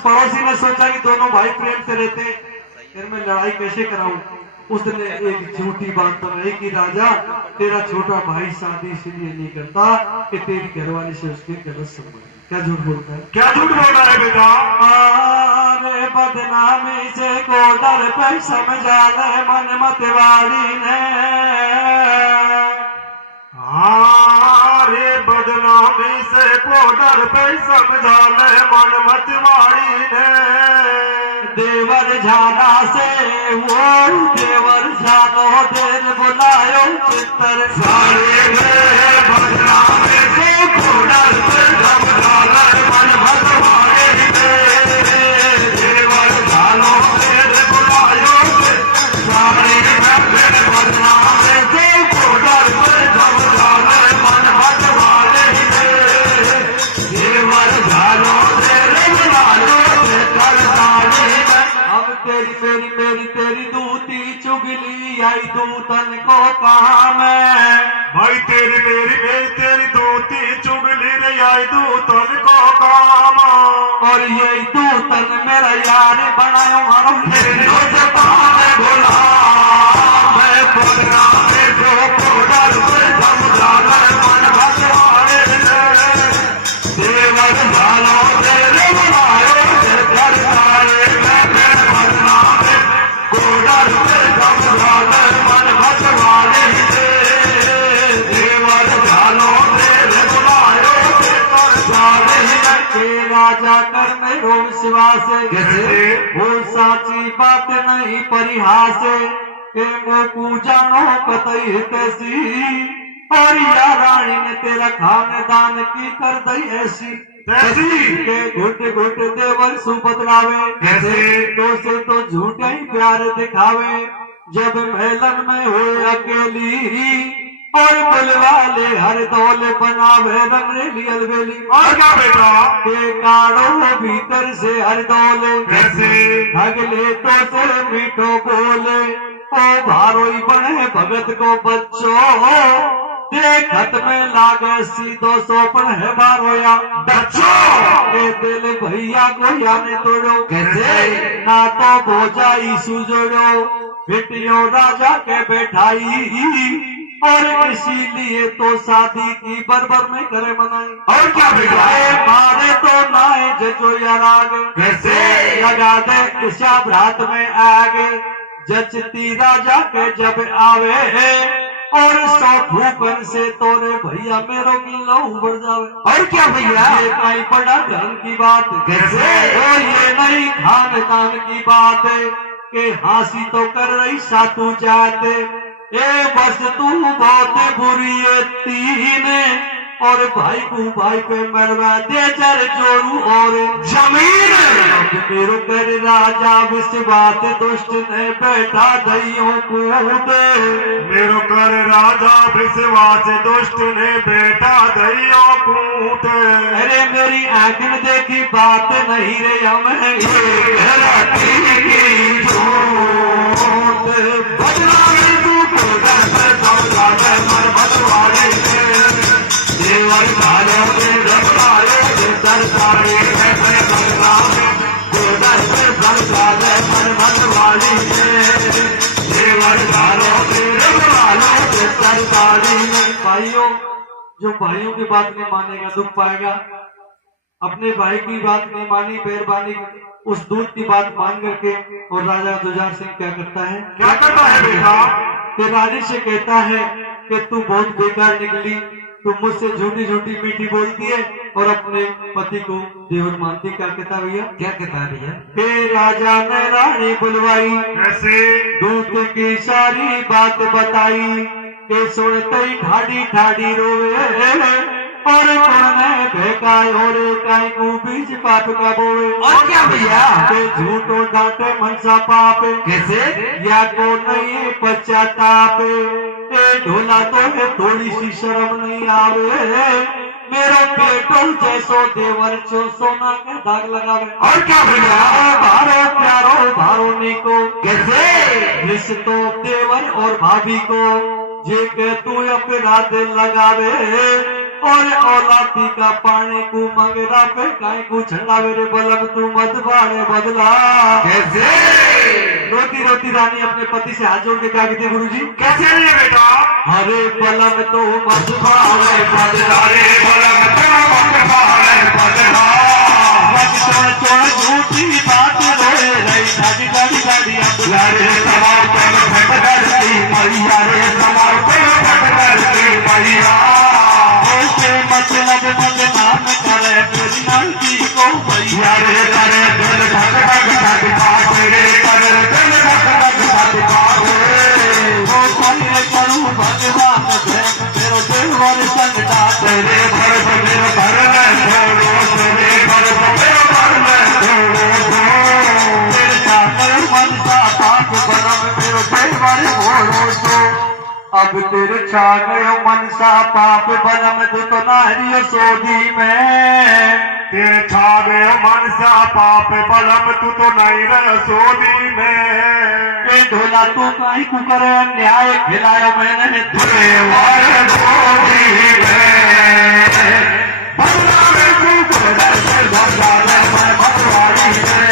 पड़ोसी ने सोचा कि दोनों भाई प्रेम से रहते, फिर मैं लड़ाई कैसे कराऊं। उसने एक झूठी बात बनाई कि राजा तेरा छोटा भाई शादी इसलिए नहीं करता कि तेरी घरवाली से उसके गलत संबंध। क्या झूठ बोलता है, क्या झूठ बोल रहा है बेटा? अरे बदनामी से को डर पे समझा ले मन मतवाड़ी ने। रे बदनामी से को डर पे समझा ले मन मतवाड़ी ने। देवर झाला से वो देवर झालो देर बुलायो चित्र सारे बदनामी से को डर पे समझा ले मन मतवाड़ी ने। देवर झालो देर बुलायो चित्र सारे बदनामी से को डर पे समझा ले मन मतवाड़ी ने। देवर झालो देर बुलायो चित्र अब तेरी तेरी दूती चुगली आई दूतन को काम है। भाई तेरी दूती चुगली रे आई दूतन को काम। और ये दूतन मेरा यार बनायो मारो बोला मैं बोलना डर पे समझा ले मन भगवान देवर झालो तेरे बुलायो घर सारे डर पे समझा ले मन भगवान देवर झालो तेरे बुलायो घर सारे। राजा कर में रोम शिवा से वो साची बात नहीं परिहास के मोकू जानो कतई कैसी। और या रानी ने तेरा खानदान की कर दई ऐसी के घुट घुट देवर सु बतलावे तो से तो झूठे ही प्यार दिखावे। जब मेलन में हो अकेली और बुलवाले हर दौले बनावे रंगरेली अलबेली। और क्या बेटा? के काड़ो भीतर से हर दौले कैसे भगले तो से मीठो बोले ओ भारोई बने भगत को बच्चों देखत में लागे सीधो सोपन है बारोया बच्चों के दिल भैया को याने तोड़ो कैसे ना तो भोजा ईसु जोड़ो बेटियों राजा के बैठाई। और इसीलिए तो शादी की बरबर में करे मनाई। और क्या बेटा? मारे तो नाए जचो यार आगे कैसे लगा दे इशा रात में आगे जचती राजा के जब आवे और सौ भूपन से तोरे भैया मेरो किलो उबड़ जावे। और क्या भैया? ये कहीं बड़ा धन की बात कैसे? और ये नहीं खानदान की बात है कि हासी तो कर रही सातू जाते ए बस तू बहुत बुरी है तीन और भाई को भाई पे मरवा दे चर जोरू और जमीन। मेरो कर राजा विश्वास दुष्ट ने बैठा दइयों कूद। मेरो कर राजा विश्वास दुष्ट ने बैठा दइयों कूद। अरे मेरी आंख ने देखी बात नहीं रे हम देवर झालो देर बुलायो सरकारी गोदर पे समझा ले मन मतवाली देवर झालो देर बुलायो सरकारी। भाइयों जो भाइयों की बात नहीं मानेगा दुख पाएगा। अपने भाई की बात नहीं मानी मेहरबानी उस दूध की बात मान करके। और राजा जुझार सिंह क्या करता है? क्या करता है बेटा? कि रानी से कहता है कि तू बहुत बेकार निकली, तू मुझसे झूठी झूठी मीठी बोलती है और अपने पति को देवर मानती। क्या कहता भैया? क्या कहता है भैया? हे राजा ने रानी बुलवाई कैसे दूध की सारी बात बताई के सुनते ही ठाड़ी ठाड़ी रोवे और तुमने भेकाय और काई को बीच पाप का बोवे। और क्या भैया? के झूठो डांटे मनसा पाप कैसे या को नहीं पश्चाताप ए ढोला तो है थोड़ी सी शर्म नहीं आवे मेरो पेट्रोल जैसो देवर चो सोना के दाग लगावे। और क्या भैया? भारो प्यारो भारो निको कैसे रिश्तो देवर और भाभी को जे के तू अपना दिल लगावे और औलादी का पानी को मंगरा पे काई को छंडावे रे बलम तू मत बारे बदला। कैसे? रोती रोती रानी अपने पति से हाथ जोड़ के क्या कहती है गुरुजी? कैसे रे बेटा? हरे बलम तो मत बारे बदला अरे बलम तो मत बारे बदला। झूठी बात रे रही गाड़ी गाड़ी गाड़ी यारे समार पे फट करती मैया रे समार पे फट करती मैया। ऐसे मतलब बदनाम करे कृष्ण जी को भैया यारे करे दिल धक धक धक बात रे करे दिल धक धक धक बात रे। वो करे करूं भगवान से मेरो देवर संगता तेरे भर मेरे भर में छोड़ो तेरे भर मेरे भर में छोड़ो। तेरे सागर मन सा पाप बनम मेरो देवर मोरो सो। अब तेरे छा गयो मन सा पाप बनम तू तो नारियो सोदी में। तेरे छा गयो मन सा पाप बलम तू तो नहीं रह सोदी में। ए ढोला तू काई को करे अन्याय खिलायो मैंने तुझे वारे सोदी में। बदला में तू बदल से बदला मैं मतवारी में।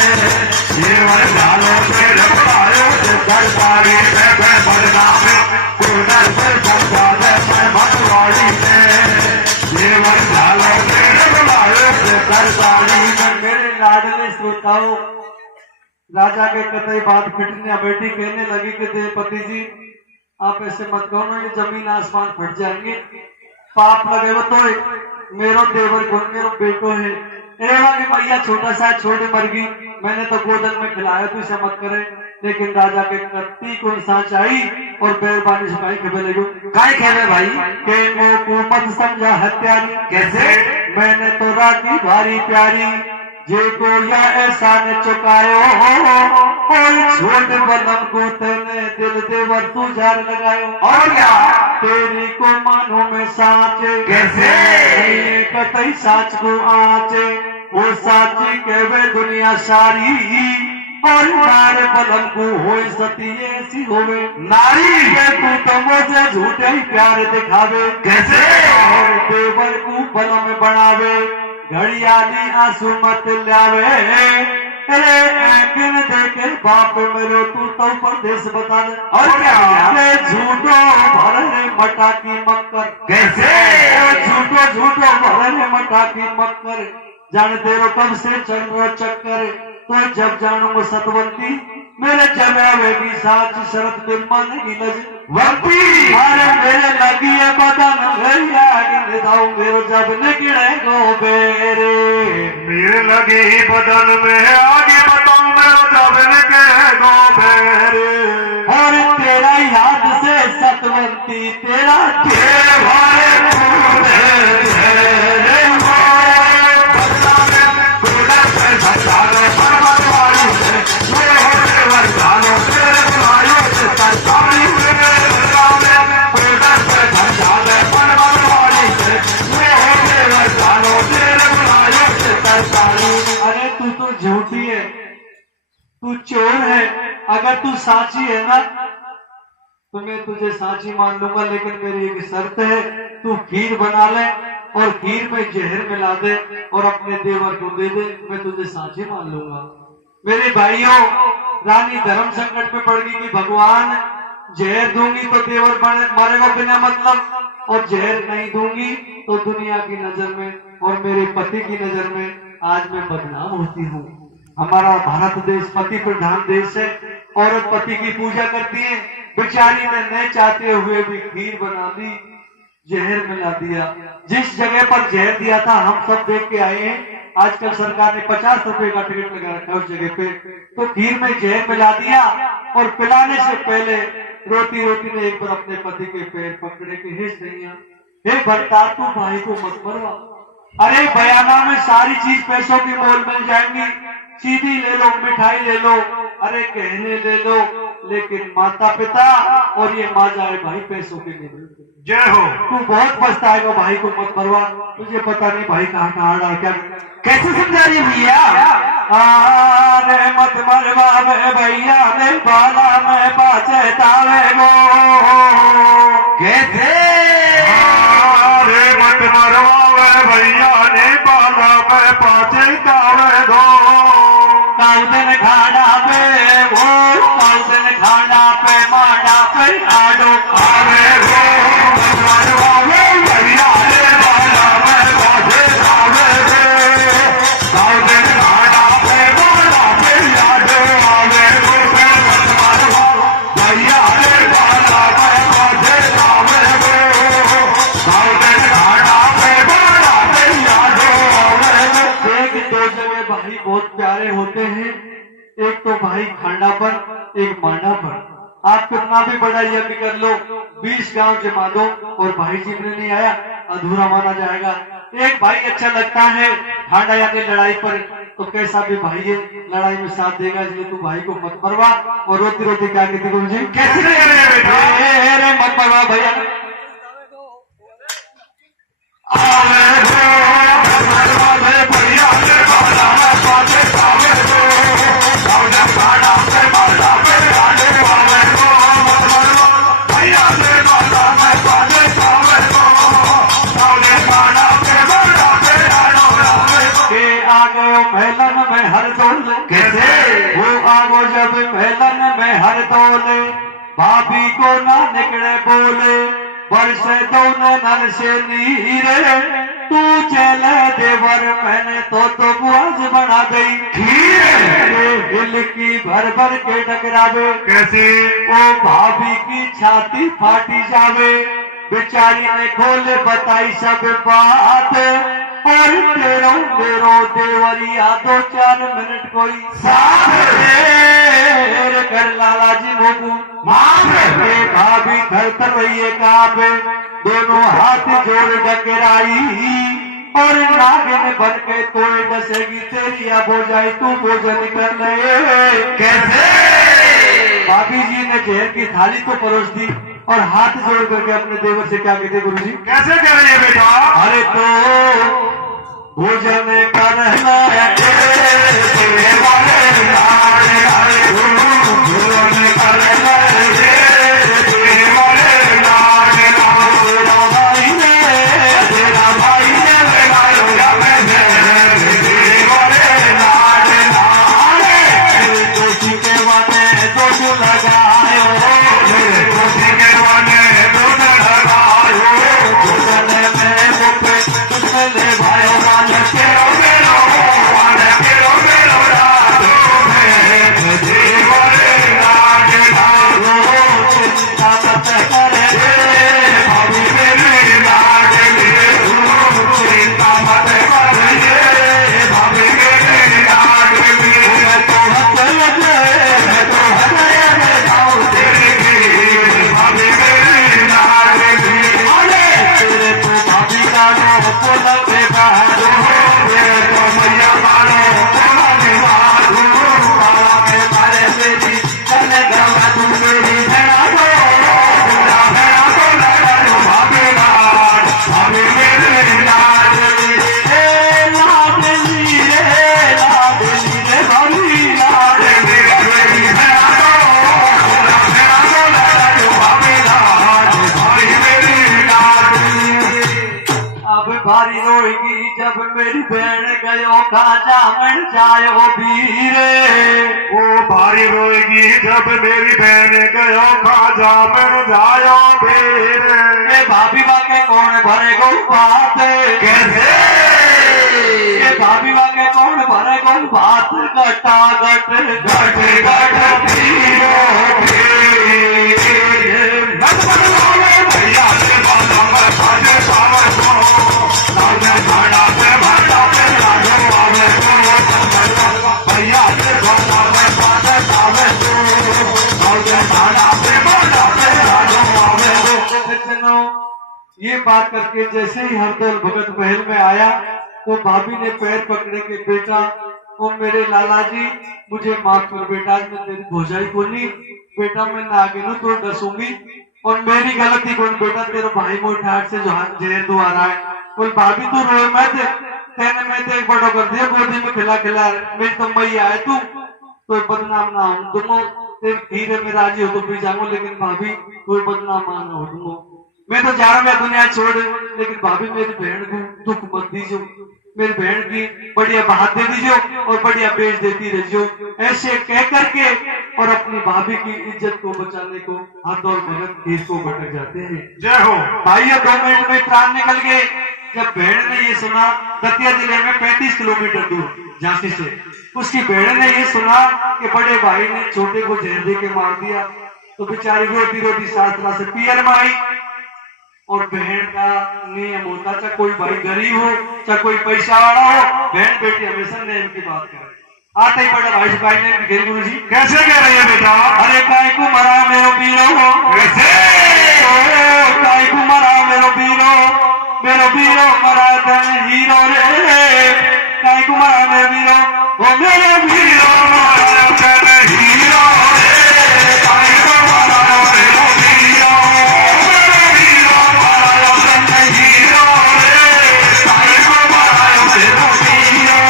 ये वर डालो तेरे पायो से दरबारी में मैं बदला में कुदर से बदला मैं मतवारी में। ये वर डालो तेरे पायो से दरबारी में। मेरे लाडले श्रोताओं, राजा के कतई बात फिटने बेटी कहने लगी कि देवपति जी आप ऐसे मत कहो ना, ये जमीन आसमान फट जाएंगे, पाप लगे वो तो मेरो देवर को मेरो बेटो है। एवं कि मैया छोटा सा छोटे मर गई, मैंने तो गोदन में खिलाया तो इसे मत करे। लेकिन राजा के कत्ती को सांच आई और बैरबानी से काई खेबे लगे। काय खेले भाई? के मो को मत समझा हत्यारी। कैसे? मैंने तो राखी भारी प्यारी जे को या ऐसा ने चुकायो और छोट बलम को तेने दिल देवर तू जार लगायो। और क्या? तेरी को मानो में साचे कैसे? कतई साच को आचे वो साची कहवे दुनिया सारी और मारे बलम को होए सती ऐसी होवे नारी के तू तो मुझे झूठे ही प्यार दिखावे। कैसे? और देवर को बलम बनावे घड़ियाली आंसू मत लावे। अरे आंखन देखे बाप मेरो तू तो परदेश बता दे। और क्या? झूठो भरने मटाकी मक्कर। कैसे? झूठो झूठो भरने मटाकी मक्कर जान तेरो कब से चल रहा चक्कर। तो जब जानूंगा सतवंती मेरे जब आवेगी साच शरत में मानेगी लज वंती। अरे मेरे लगी है बदन भैया निधाऊ मेरो जब निकले गो बेरे। मेरे लगी बदन में आगे बताऊं मेरा जब निकले गो बेरे। और तेरा याद से सतवंती तेरा तेरे भारे अरे तू तो झूठी है, तू चोर है। अगर तू साची है ना तो मैं तुझे साची मान लूंगा, लेकिन मेरी एक शर्त है, तू खीर बना ले और खीर में जहर मिला दे और अपने देवर को दे दे, मैं तुझे साची मान लूंगा। मेरे भाइयों, रानी धर्म संकट में पड़ गई कि भगवान जहर दूंगी तो देवर मरेगा बिना मतलब, और जहर नहीं दूंगी तो दुनिया की नजर में और मेरे पति की नजर में आज मैं बदनाम होती हूँ। हमारा भारत देश पति प्रधान देश है, औरत पति की पूजा करती है। बेचारी ने न चाहते हुए भी खीर बना दी, जहर मिला दिया। जिस जगह पर जहर दिया था हम सब देख के आए हैं। आजकल सरकार ने 50 रुपए का टिकट लगा रखा है उस जगह पे। तो खीर में जहर मिला दिया और पिलाने से पहले रोती रोती ने एक बार अपने पति के पैर पकड़े के हे सैया, हे भरता तू भाई को मत मरवा। अरे बयाना में सारी चीज पैसों की मोल मिल जाएंगी, सीधी ले लो, मिठाई ले लो, अरे गहने ले लो, लेकिन माता पिता और ये माँ जाए भाई पैसों के लिए। जय हो। तू बहुत पछताएगा, भाई को मत मरवा। तुझे पता नहीं भाई कहाँ कहाँ डाल क्या कैसे समझा रही भैया। अरे मत मरवा भैया ने बाला में बाचे तावे गो। कैसे? अरे मत मरवा तावे दो काउदन खाड़ा पे वो काउदन खाड़ा पे माड़ा पे आडो आवे गो आवे भैया रे बाला में बाजे आवे रे काउदन खाड़ा पे माड़ा पे आडो आवे गो भैया रे बाला में बाजे आवे गो काउदन खाड़ा पे माड़ा पे आडो आवे गो। एक दो जगह भाई बहुत प्यारे होते हैं, एक तो भाई खांडा पर एक मांडा पर। आप कितना भी बड़ा यज्ञ कर लो, 20 गांव जमा दो और भाई जी में नहीं आया अधूरा माना जाएगा। एक भाई अच्छा लगता है खांडा यानी लड़ाई पर, तो कैसा भी भाई ये लड़ाई में साथ देगा, इसलिए तू भाई को मत मरवा। और रोती रोती क्या कहती गुरु जी, कैसे करे बेटा मत मरवा भैया। आवे गो भैया रे बाला में बाजे आवे गो काउदन खाड़ा पे माड़ा पे आडो आवे गो भैया रे बाला में बाजे आवे गो काउदन खाड़ा पे माड़ा पे आडो आवे गो। के आ गयो महलन में हर दौले, कैसे वो आगो जब महलन में हर दौले, भाभी को ना निकले बोले, वर्षे दोनों नर से नीरे, तू चले देवर मैंने तो बुआज बना गई खीर। हिल की भर भर के टकरावे, कैसे ओ भाभी की छाती फाटी जावे, बेचारी ने खोले बताई सब बात, और तेरो मेरो देवरिया 2-4 मिनट कोई साथ देर कर लाला जी मोकू माफ के भाभी थर थर रही काबे, दोनों हाथ जोड़ डकराई, और नागिन बन के तोड़ डसेगी तेरी अब हो जाए तू भोजन कर ले। कैसे भाभी जी ने जहर की थाली तो परोस दी और हाथ जोड़ करके अपने देवर से क्या कहते गुरु जी, कैसे करेंगे बेटा अरे तो भोजन करना तेरे वाले लाडे हरे गुरु भोजन करना तेरे वाले लाडे तेरा भाई ने तेरा भाई ने लगायो या मैं तेरे वाले लाडे लाडे दोषी के वाने दोष लगायो, मेरे कोठी के वाने दूध लगायो भोजन में मुझे तुझे ले भायो वाने केरो केरो वाने केरो केरो रातो में तेरे वाले लाडे लाडो चिंता मत करे भाभी मेरी लाडली चिंता मत करिए भाभी मेरी लाडली मैं तो हंस लगे, मैं तो हंस लगे जाऊं तेरी भाभी मेरी लाडली तेरे तो भाभी का नो बोल के बाहर मेरे तो मैया मानो बोला निवार बाबा के मारे बेटी चले गवा तू मेरी धड़ा दो बुरा भेड़ा को लगायो भाभी लाड भाभी मेरी लाडली लाडली रे भाभी लाडली। मेरी भेड़ा को बुरा भेड़ा को लगायो भाभी लाड भाभी मेरी लाडली। अब भारी रोएगी जब मेरी बहन गयो खाजा मन जायो भीरे, वो भारी रोएगी जब मेरी बहन गयो खाजा बन जायो फिर ये भाभी वाके कौन भरे गो बात, कैसे ये भाभी वाके कौन भरे गो बात, गटा गट गट गट पीरो भैया से बाला में बाजे पावे को लागे भाड़ा पे लाडो आवे को भैया से बाला में बाजे पावे को लागे भाड़ा पे लाडो आवे को। सज्जनों, ये बात करके जैसे ही हरदौल भगत महल में आया तो भाभी ने पैर पकड़े के बेटा ओ मेरे लाला जी मुझे माफ कर बेटा, आज मैं तेरी भोजाई को नहीं बेटा, मैं ना आगे नु तो डसूंगी और मेरी गलती कौन बेटा, तेरे भाई मोट ठाट से जो जहर दो आ रहा है। बोल भाभी तू रोए मत, तेने मैं तो एक बड़ा कर दिया गोदी में खिला खिला, मेरी तो मैया है तू तो बदनाम ना हो तुम, तेरे धीरे में राजी हो तो पी जाऊंगा, लेकिन भाभी कोई बदनाम ना हो तुम। मैं तो जा रहा मैं दुनिया छोड़, लेकिन भाभी मेरी बहन को दुख मत दीजिए, मेरी बहन की बढ़िया बात दे दीजियो और बढ़िया बेच देती रहियो। ऐसे कह करके और अपनी भाभी की इज्जत को बचाने को हाथ और भगत खेत को भटक जाते हैं। जय हो भाई 2 मिनट में प्राण निकल गए। जब बहन ने ये सुना, दतिया जिले में 35 किलोमीटर दूर झांसी से, उसकी बहन ने ये सुना कि बड़े भाई ने छोटे को जहर दे के मार दिया, तो बेचारी रोती रोती सासरा से पियर में आई। और बहन का नियम होता, चाहे कोई भाई गरीब हो चाहे कोई पैसा वाला हो, बहन बेटी हमेशा नियम की बात करे। आता ही बड़ा भाई सिपाही ने घेर गुरु जी कैसे कह रही है बेटा? अरे काय को मरा मेरो बीरो हो, कैसे? काय को मरा मेरो बीरो मरा तन हीरो रे, काय को मरा मेरो बीरो, ओ मेरो बीरो मरा तन हीरो रे, काय को मरा मेरो बीरो, मेरो बीरो मरा तन हीरो रे, काय को मरा मेरो बीरो।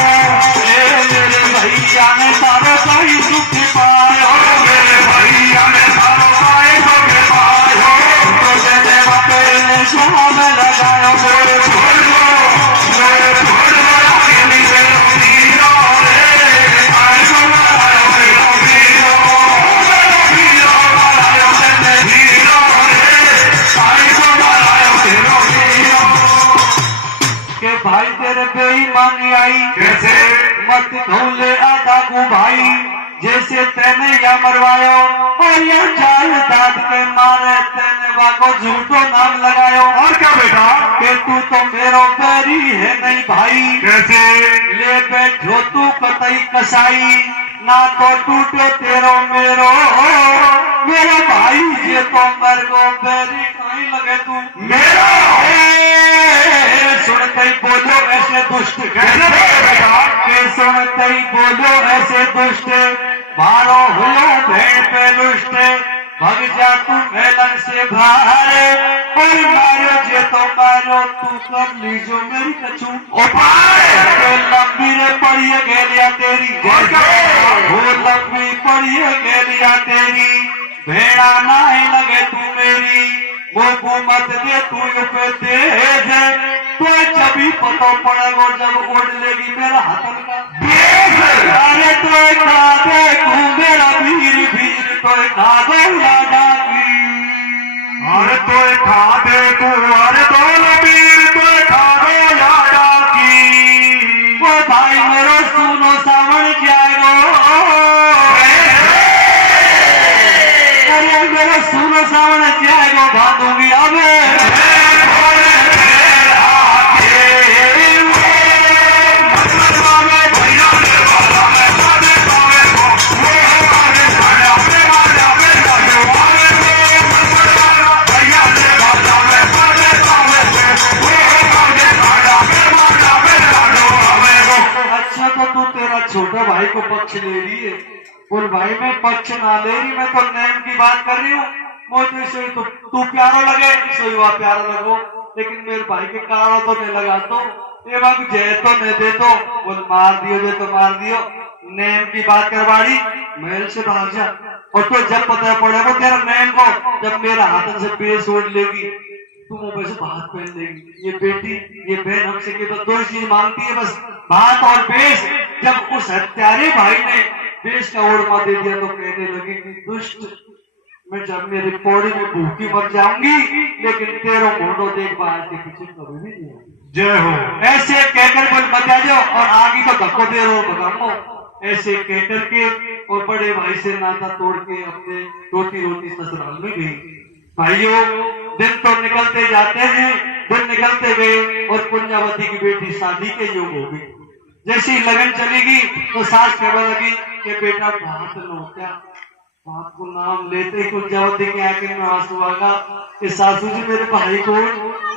मेरे भैया ने सारो भाई सुख पायो, मेरे भैया ने सारो भाई सुख पायो, तो तेरे बापे ने शाम लगायो, मेरे छोड़ दो आगे मेरो बीरो रे, काय को मरा मेरो बीरो, मेरो बीरो मरा तन हीरो रे, काय को मरा मेरो बीरो। के भाई तेरे बेईमानी आई, कैसे? मत धौले आधा को भाई, जैसे तेने या मरवायो और या जाल दाद के मारे तेने वाको झूठो नाम लगायो। और क्या बेटा? के तू तो मेरो बैरी है नहीं भाई, कैसे? ले बैठो तू कतई कसाई, ना तो टूटे तेरो मेरो भाई, ये तो मर गो बैरी कहीं लगे तू मेरा सुनते ही बोलो ऐसे दुष्ट, कैसे बेटा? के सुनते ही बोलो ऐसे दुष्ट, मारो हुलो भेड़ पे लुष्ट, भग जा तू मेलन से बाहर, और मारो जे तो मारो तू कर लीजो मेरी कछू लंबी रे पड़िए गेलिया तेरी, वो लंबी पड़िए गेलिया तेरी, भेड़ा ना ही लगे तू मेरी, वो मत दे तू पे दे, तो जब ही पता पड़ेगा जब उड़ लेगी मेरा हाथन का। अरे तो खा दे तू मेरा वीर तो खा दे लाडा की, अरे तो खा दे तू, अरे तो वीर तो खा दे लाडा की। वो भाई मेरा सुनो सावन जाएगो, अरे मेरा सुनो सावन जाएगो, बांधूंगी अब छोटा भाई को पक्ष ले रही है, और भाई मैं पक्ष ना ले रही, मैं तो नैम की बात कर रही हूँ। मुझे तो तू प्यारो लगे सो युवा प्यारा लगो, लेकिन मेरे भाई के कारो तो नहीं लगा, तो ये वक्त जय तो नहीं दे, तो बोल मार दियो दे तो मार दियो, नैम की बात करवाड़ी महल से भाग जा। और तो जब पता पड़ेगा तेरा नैम को, जब मेरा हाथन से बेस ओढ़ लेगी, तुम वो वैसे बात पहन लेगी। ये बेटी ये बहन हमसे के तो 2 चीज मांगती है बस, बात और बेस। जब उस हत्यारे भाई ने बेस का ओढ़मा दे दिया तो कहने लगी कि दुष्ट, मैं जब मेरी पौड़ी में भूखी मर जाऊंगी, लेकिन तेरा मोड़ो देख बाहर के पीछे कभी भी नहीं आऊंगी। जय हो। ऐसे कहकर बोल बता जाओ, और आगे तो धक्को दे रहो बगामो, ऐसे कहकर के और बड़े भाई से नाता तोड़ के अपने रोती रोती ससुराल में गई। भाइयों दिन तो निकलते जाते हैं, दिन निकलते गए और कुंजावती की बेटी शादी के योग हो गई। जैसे ही लगन चलेगी तो सास कहने लगी कि बेटा बात लो क्या, बाप को नाम लेते ही कुंजावती की आंखें में आंसू आगा कि सासू जी मेरे भाई को,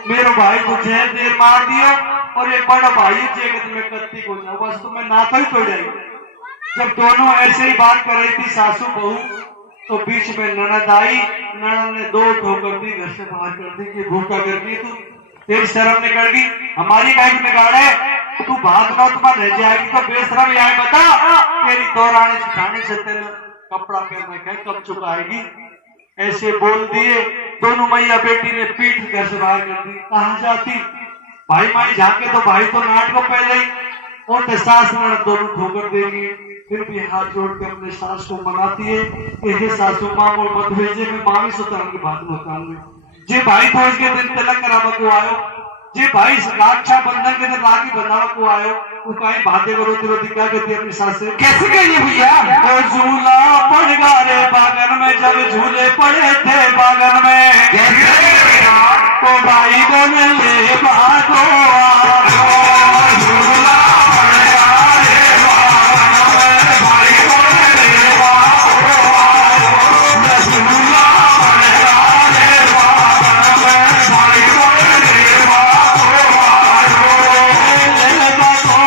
मेरे भाई को जहर देर मार दियो, और एक बड़ा भाई जगत में कत्ती को जाओ, बस तुम्हें नाता ही तो जाएगी। जब दोनों ऐसे ही बात कर रही थी सासू बहू, तो बीच में ननद आई। ननद ने 2 ठोकर दी, घर से बाहर कर दी कि भूखा कर दी, तू तेरी शर्म निकल गई, हमारी गाय में गाड़ है, तू भाग लो तुम्हारा रह जाएगी तो बेशरम आए बता, तेरी दौरानी सिखाने से तेरे कपड़ा पहनने का कब चुकाएगी। ऐसे बोल दिए। दोनों मैया बेटी ने पीठ घर से बाहर कर दी। कहाँ जाती? भाई माई जाके तो भाई तो नाट को पहले ही और तो सास ननद दोनों ठोकर देगी, फिर भी हाथ जोड़ के अपने सास को मनाती है कि हे सासू माँ को मत भेजे, मैं मामी सुतराम की बात बताऊंगी। जे भाई भोज के दिन तिलक करावा को आयो, जे भाई रक्षा बंधन के दिन राखी बंधावा को आयो, वो कहीं बातें करो रोती क्या कहती है अपनी सास से, कैसे कहिए भैया? वो झूला पड़ गा रे बागन में, जब झूले पड़े थे बागन में, कैसे तो भाई बोले ले बातो झूला पड़ेगा रे बागन में, भाई बोले ले बातो झूला पड़ेगा रे बागन में, भाई बोले ले बातो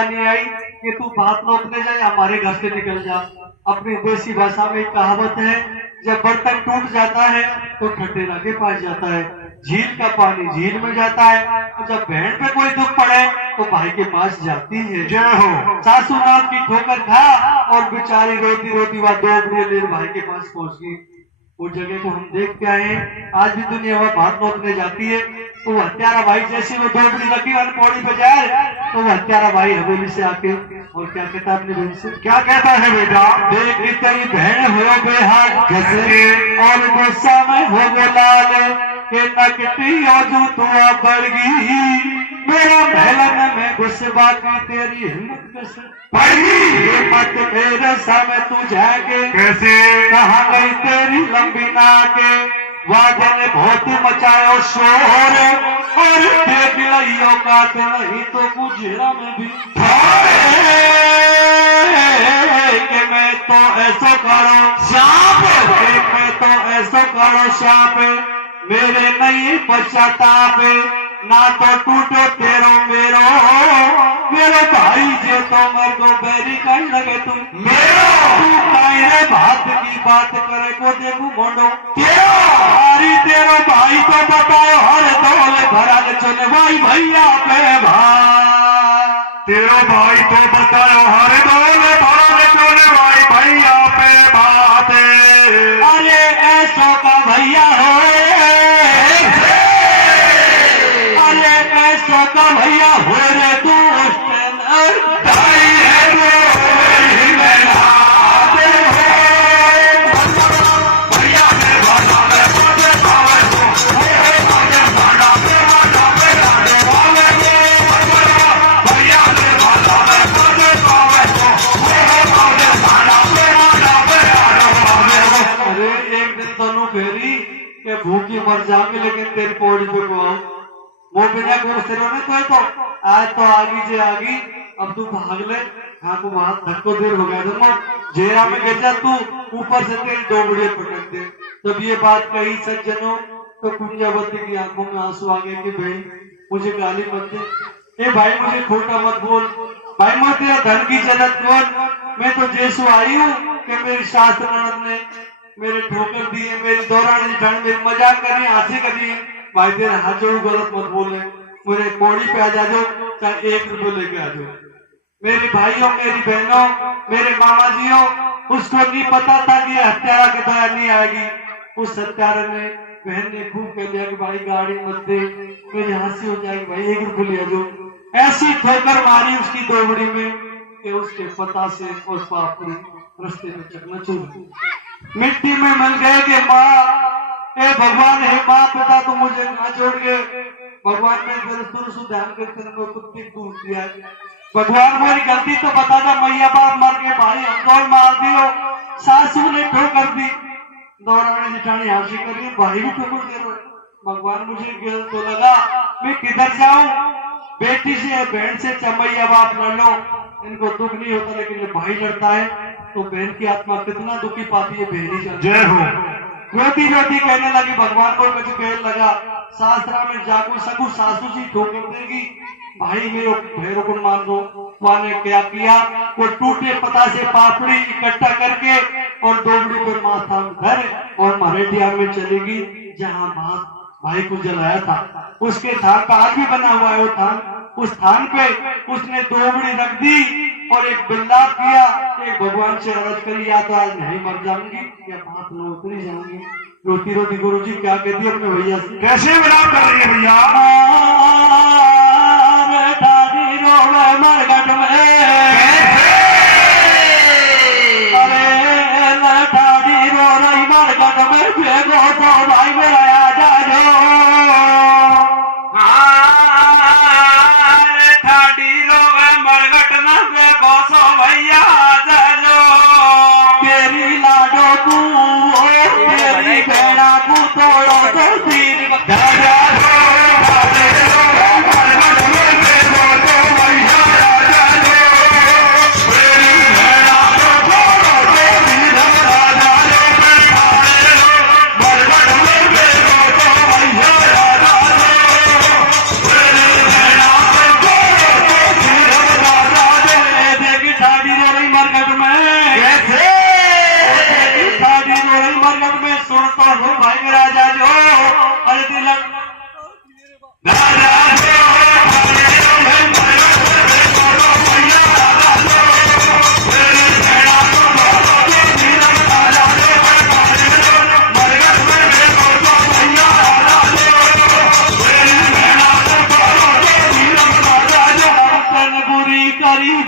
नहीं आई कि तू बात रोकने जाए हमारे घर से निकल जा। अपनी देसी भाषा में एक कहावत है, जब बर्तन टूट जाता है तो ठटेरा के पास जाता है, झील का पानी झील में जाता है, और जब बहन पे कोई दुख पड़े तो भाई के पास जाती है। जय हो। सासू नाम की ठोकर खा और बेचारी रोती रोती वह दो बुढ़े भाई के पास पहुंच गई। उस जगह को हम देख के आए, आज भी दुनिया वह बात नोचने जाती है तो वह हत्यारा भाई जैसे वो दोबड़ी रखी वाली पौड़ी पे जाए तो वह हत्यारा भाई हवेली से आके और क्या कहता अपनी बहन से, क्या कहता है बेटा? देख तेरी बहन हो बेहाल कैसे और गुस्सा में हो गो लाल के नकटी और जो तुआ बढ़ गई, मेरा महलन में गुस्सा की तेरी हिम्मत कैसे मत मेरे सामने तू जाके कैसे? कहाँ गई तेरी लंबी नाके, वादे ने बहुत मचाया शोर और देख लियो काट नहीं तो गुजरा में भी कि मैं तो ऐसा करो शाप, मैं तो ऐसा करो शाप, मेरे नहीं पश्चाताप, ना तो टूटो तेरो मेरो, मेरे भाई जे तो मर को बैरी कहीं लगे तुम मेरो, तू कहीं बात की बात करे को देखू मोड़ो तेरी, तेरो भाई तो बताओ हर दौल भरा चले भाई भैया पे भाई, तेरो भाई तो बताओ हर दौल भरा चले भाई भैया पे बात। अरे ऐसो का भैया हो, अरे ऐसो का भैया हो रे दोस्त दाई है वो फेरी के भूखी मर जाऊंगी लेकिन तेरी पौड़ी पे को आऊं वो बिना को से रोने तो आज तो आगी जे आगी अब तू भाग ले हाँ को वहां धक्को देर हो गया तुम जेरा में गजा तू ऊपर से तेरी डोबड़े पटक दे। तब ये बात कही सज्जनों तो कुंजावती की आंखों में आंसू आ गए कि भाई मुझे गाली मत दे, ए भाई मुझे खोटा मत बोल, भाई मैं तेरा धन की जन्नत कौन, मैं तो जैसू आई हूँ कि मेरी सास ननद ने मेरे ठोकर दिए, मेरी दौरान ठंड मेरी मजाक करी हंसी करी, भाई तेरे हाथ जोड़ गलत मत बोले, मेरे पौड़ी पे आ जाओ चाहे 1 रुपये लेके आ जाओ। मेरे भाइयों मेरी बहनों मेरे मामा जियों उसको नहीं पता था कि हत्यारा के दया नहीं आएगी। उस हत्यारा ने बहन ने खूब कह दिया कि भाई गाड़ी मत दे मेरी हंसी हो जाएगी, भाई 1 रुपये ले आ जाओ। ऐसी ठोकर मारी उसकी दोबड़ी में कि उसके पता से और पापड़ी रास्ते में चकनाचूर मिट्टी में मिल गए कि माँ ए भगवान है माँ पिता तो मुझे ना छोड़ गए, भगवान ने शुरू ध्यान करते कुत्ते दूर किया, भगवान मेरी गलती तो बता था, मैया बाप मर के भाई हमको मार दियो, सासू ने ठोकर दी, दौरान जिठानी हासिल करी भाई भी ठोकर दे रहे, भगवान मुझे गिल तो लगा मैं किधर जाऊं, बेटी से बहन से चमैया बाप लड़ लो इनको दुख नहीं होता लेकिन ये भाई लड़ता है तो बहन की आत्मा कितना दुखी पाती है बहनी का। जय हो। रोती रोती कहने लगी भगवान को कुछ कहने लगा शास्त्रा में जागो सकू सासू जी ठोकर देगी, भाई मेरे भैरों को मान दो। वहां ने क्या किया वो टूटे पता से पापड़ी इकट्ठा करके और दोबड़ी पर माथा धर और मरेटिया में चलेगी जहाँ भाई को जलाया था उसके थान का आज भी बना हुआ है वो थान, उस थान पे उसने दोबड़ी रख दी और एक बिल्लाप किया, एक भगवान से अर्ज करी या तो आज नहीं मर जाऊंगी या बात न उतरी जाऊंगी। रोती रोती गुरुजी क्या कहती है अपने भैया से, कैसे विलाप कर रही है भैया? मरगट में अरे लठाड़ी रो रही मरगट में भेगो तो भाई मेरा आ जाओ, ठाडी लोग मरगट न भेगो सो भैया जाओ, तेरी लाडो तू तेरी भेड़ा को तोड़ो तो तीर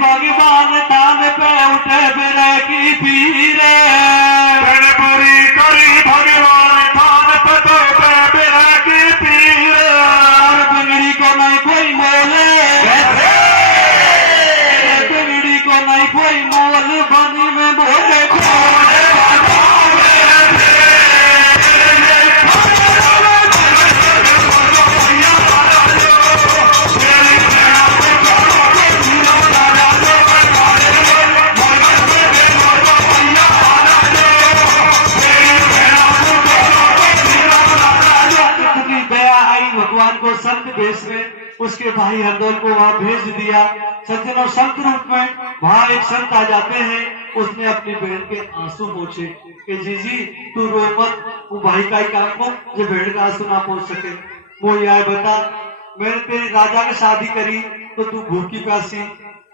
भगवान तान पे उठे बिरे की पीरे पूरी करी भगवान थान पतो पे बिरे की पीरे, बिगड़ी को नहीं कोई मोले बिगड़ी को नहीं कोई मोल बनी में बोले को संत भेष में उसके भाई हरदौल को वहां भेज दिया। सज्जनों संत रूप में वहां एक संत आ जाते हैं, उसने अपनी बहन के आंसू पोंछे कि जीजी तू रो मत, वो भाई का ही काम को जो बहन का आंसू ना पहुंच सके। वो यार बता मैंने तेरी राजा की शादी करी तो तू भूखी प्यासी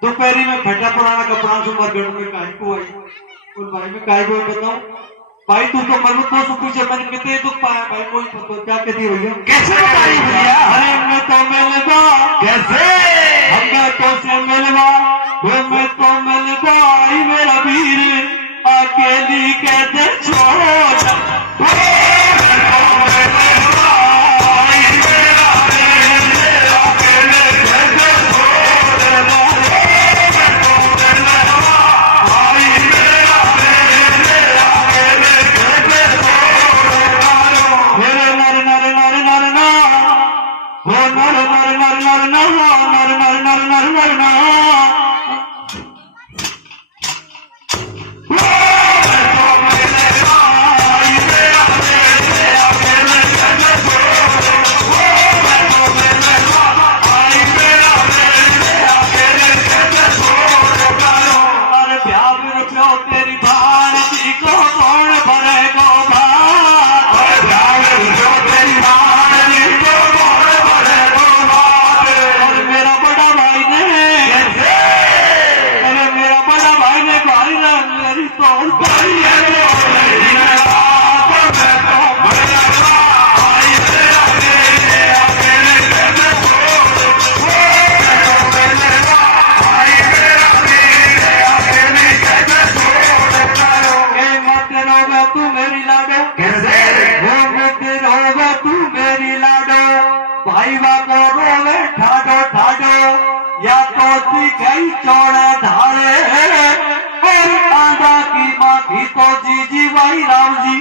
दोपहरी में फटा पुराना कपड़ा से मरगढ़ में काहे को आई, उन भाई में काहे को बताऊं भाई तू तो मरमत तो पूछे मैंने कितने दुख पाया भाई कोई तो क्या कहती है भैया, कैसे बताई भैया? अरे मैं तो मिलवा कैसे हमें तो से मिलवा मैं तो मिलवा आई मेरा वीर अकेली कहते छोड़ करना। तेरी भारती को कौन भरेगो भात, तेरी भारती को कौन भरेगो भात। और मेरा बड़ा भाई ने, अरे मेरा बड़ा भाई ने भाई ने मेरी तोड़ पाई है। तू मेरी लाडो तू मेरी लाडो, भाई बाको रोवे ठाडो ठाडो, या तो दिखाई चौड़े धारे, और आंधा की माँ की तो जी भाई राम जी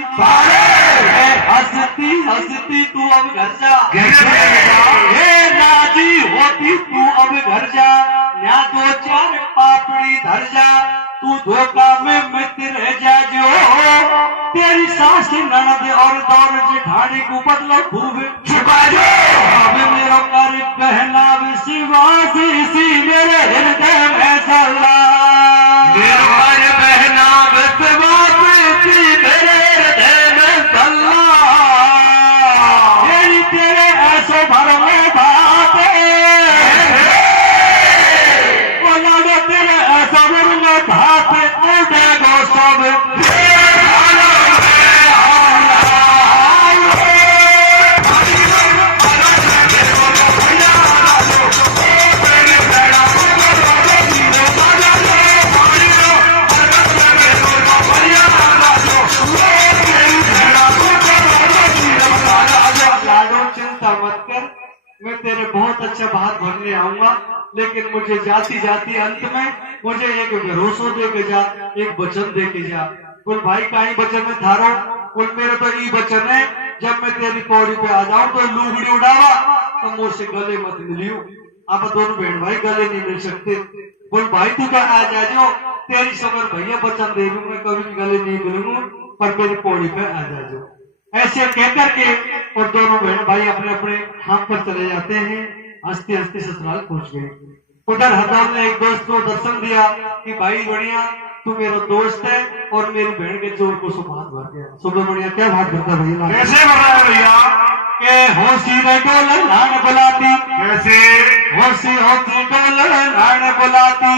हंसती हंसती तू अब घर जा, राजी होती तू अब घर जा, या दो चार पापड़ी धर जा, तू धोखा में मित्र रह जा जो, तेरी सास ननद और दौर जेठानी को बदलो खूब छुपा जो। अब मेरा कर कहना विश्वास इसी मेरे हृदय में सल्ला, मेरा कर कहना विश्वास इसी मेरे हृदय में सल्ला, यही तेरे ऐसो भरमे बातें, तेरे ऐसा भरमे बातें उड़े गो सब। मत कर, मैं तेरे बहुत अच्छा बात भरने आऊंगा, लेकिन मुझे जाती जाती अंत में मुझे एक भरोसा दे के जा, एक वचन दे के जा। बोल भाई का ही वचन में थारो, बोल मेरे तो ये वचन है, जब मैं तेरी पौड़ी पे आ जाऊं तो लूगड़ी उड़ावा तो मुझसे गले मत मिलियो। आप दोनों बहन भाई गले नहीं मिल सकते। बोल भाई तू क्या आ जाओ, तेरी समझ भैया वचन दे दूं, मैं कभी गले नहीं मिलूंगा, पर मेरी पौड़ी पे आ जाओ। ऐसे कहकर के और दोनों बहन भाई अपने अपने हाथ पर चले जाते हैं। हंसते हंसते ससुराल पहुंच गए। उधर हरदौल ने एक दोस्त को दर्शन दिया कि भाई बढ़िया तू मेरा दोस्त है और मेरी बहन के चोर को सुभान भर गया। सुब्रमण्य क्या बात करता भैया, कैसे भर रहा है भैया? के होशी रे डोल नान बुलाती, कैसे होशी होती डोल नान बुलाती,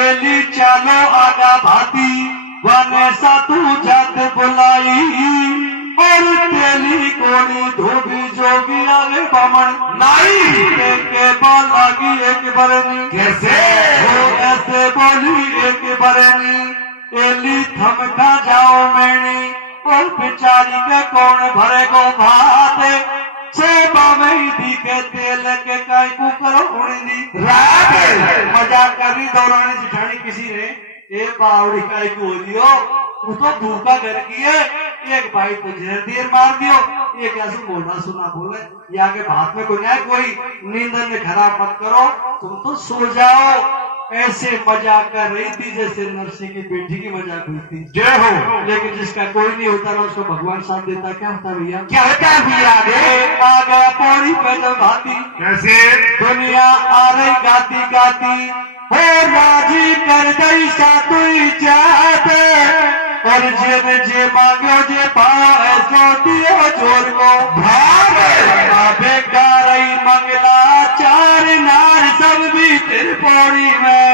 एली चालो आगा भाती, बने सा तू जात बुलाई, और तेली कोनी धोबी जोगी आगे बामन नाई, के बाल लागी एक बरनी, कैसे वो ऐसे बोली एक बरनी, एली थमका जाओ मैनी, और बेचारी के कौन भरे को भात, सेबा में दिखे तेल के काई को करो उड़ी रात, मजा करी दौरानी जिठानी किसी ने ए बावड़ी काई को लियो, वो तो भूखा घर की है, एक भाई को देर मार दियो, एक ऐसे बोलना सुना बोले, ये आगे बात में कोई कोई नींद में खराब मत करो, तुम तो सो जाओ। ऐसे मजाक कर रही थी जैसे नरसिंह की बेटी की मजाक हुई थी। जय हो। लेकिन जिसका कोई नहीं होता ना उसको भगवान साथ देता। क्या होता भैया, क्या होता भैया? आगे पौड़ी पे जब भाती, कैसे दुनिया आ रही गाती गाती, हो राजी कर गई सातुई जाते, और जे मांगो जे पाओ ऐसो दियो जोर को भाग, आबे गा रही मंगला चार नार सब भी तेरी पौड़ी में,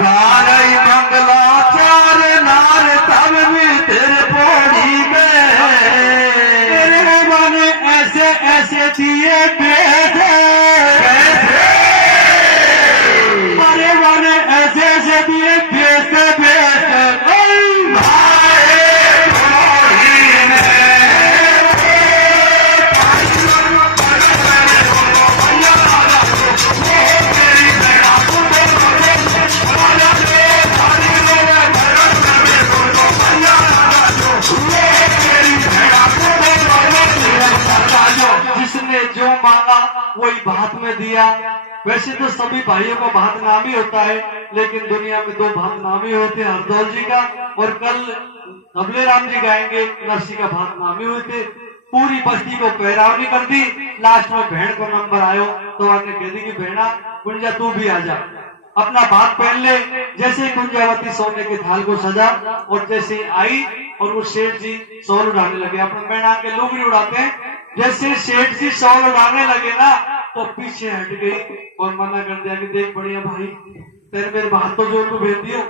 गा रही मंगला चार नार सब भी तेरे पौड़ी में, तेरे मन ऐसे ऐसे दिए बेसे, मारे मन ऐसे ऐसे दिए बेसे बेसे, जिसने जो मांगा वही भात में दिया। वैसे तो सभी भाइयों का भात नाम ही होता है, लेकिन दुनिया में दो भात नाम ही होते हैं, हरदौल जी का और कल धबले राम जी गाएंगे नरसी का भात नाम ही होते। पूरी बस्ती को पैरावनी कर दी। लास्ट में बहन को नंबर आयो तो आपने कह दी कि बहना गुंजा तू भी आ जा, अपना भात पहन ले। जैसे ही गुंजावती सोने के थाल को सजा और जैसे ही आई और वो सेठ जी शॉल उड़ाने लगे, अपने बहन आके लुगड़ी उड़ाते हैं, जैसे सेठ जी शॉल उड़ाने लगे ना तो पीछे हट गई और मना कर दिया कि देख बढ़िया भाई तेरे मेरे भात तो जोर को भेज दियो,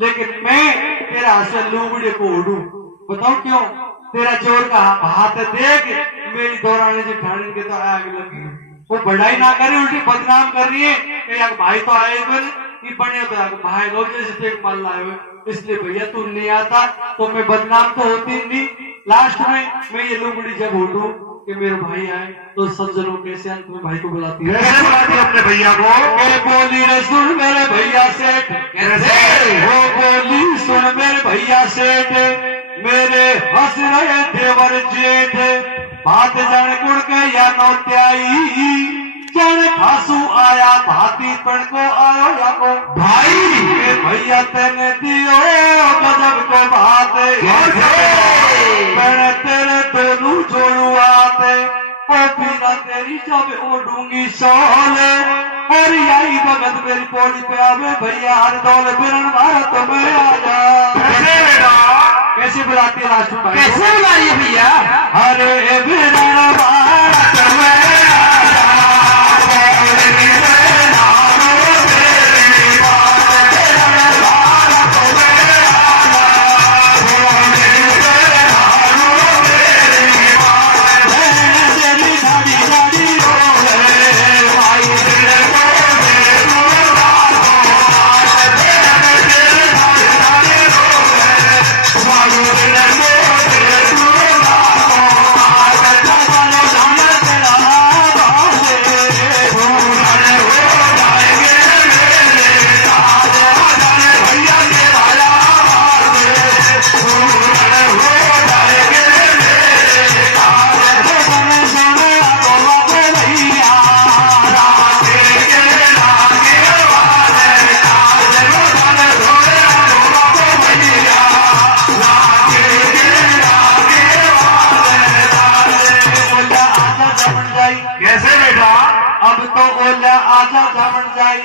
लेकिन मैं तेरा हाथ लुगड़ी को उड़ू। बताओ क्यों? तेरा जोर का हाथ देख मेरी दौराने जी ठाणी के तो आग लगी। वो बढ़ाई ना करे, उल्टी बदनाम कर रही है कि यार भाई तो आए ये बने तो यार भाई लोग जैसे एक मान लाए हुए, इसलिए भैया तू नहीं आता तो मैं बदनाम तो होती नहीं। लास्ट में मैं ये लुगड़ी जब उठू कि मेरे भाई आए तो सज्जनों कैसे अंत में भाई को बुलाती है, कैसे बुलाती है अपने भैया को? के बोली रे सुन मेरे भैया सेठ, कैसे वो बोली सुन मेरे भैया सेठ, मेरे हंस रहे देवर जेठ, बात जन गुण के या नौत्याई, जन खासू आया भाती पण को आयो या को भाई के भैया तेने दियो गजब को बात, मैंने तेरे दोनों जोड़ू आते ओ पीना तेरी जब ओढ़ूंगी शॉल, और यही भगत मेरी पौड़ी पे आवे भैया हर दौल बिरन भारत में आ जा। कैसे बुलाती है लास्ट में? कैसे बुला रही है भैया? अरे बिरन भारत में आ जा,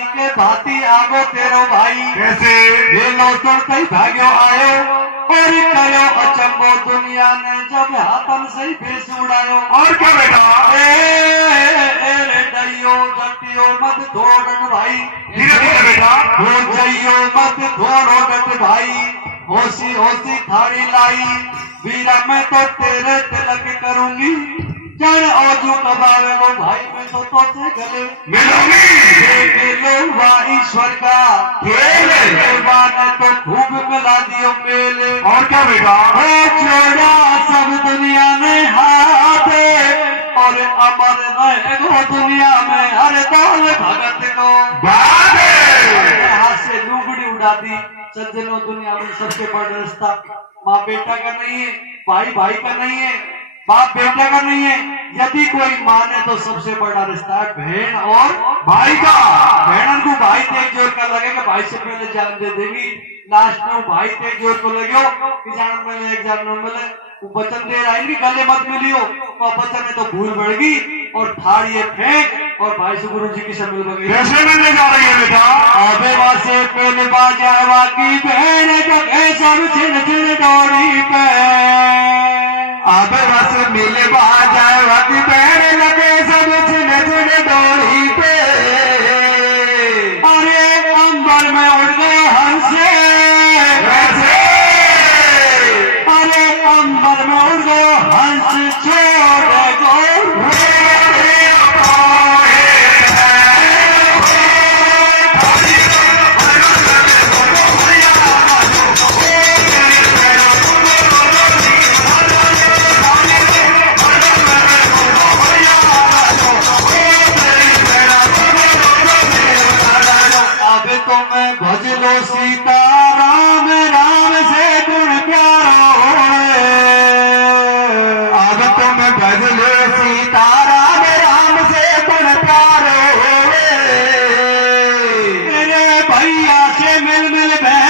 के भाती आगो तेरो भाई, कैसे? ये नौसर कई भाग्यो आयो और करो अचंबो दुनिया ने जब हाथन से भेस उड़ायो। और क्या बेटा? डइयो जटियो मत दौड़न भाई, धीरे धीरे बेटा। हो जइयो मत दौड़ो डट भाई, होशी होशी थाड़ी लाई, वीरा मैं तो तेरे तिलक करूंगी, जन औजू कबावे वो भाई मैं तो से गले मिलूंगी। ईश्वर का खेल ने तो खूब मिला दियो मेले। और क्या बेटा? छोड़ा सब दुनिया में हाथ और अमर रहेगो दुनिया में हर दौल भगत को। हाथ से लुगड़ी उड़ा दी। सज्जनों दुनिया में सबसे बड़ा रिश्ता माँ बेटा का नहीं है, भाई भाई का नहीं है, बाप बेटा का नहीं है। यदि कोई माने तो सबसे बड़ा रिश्ता है बहन और भाई का। बहन को भाई तेज जोर का लगेगा, भाई से पहले जान दे देगी। लास्ट में भाई तेज जोर को लगे कि जान मिले एक जान न मिले, वो वचन दे रहा है गले मत मिलियो, तो वचन में तो भूल बढ़गी और थाड़ी फेंक और भाई से गुरु जी की शमिल बगी। कैसे मिलने जा रही है बेटा? अबे वासे पहले बाजावा की बहन जगह सब छिन छिन डोरी पे, आबे बस मिले बाजावा की बहन लगे सब छिन छिन डोरी पे। अरे अंबर में उड़ गए हंसे, अरे अंबर में उड़ गए हंस छोड़ गो। भैया से मिल मिल बहन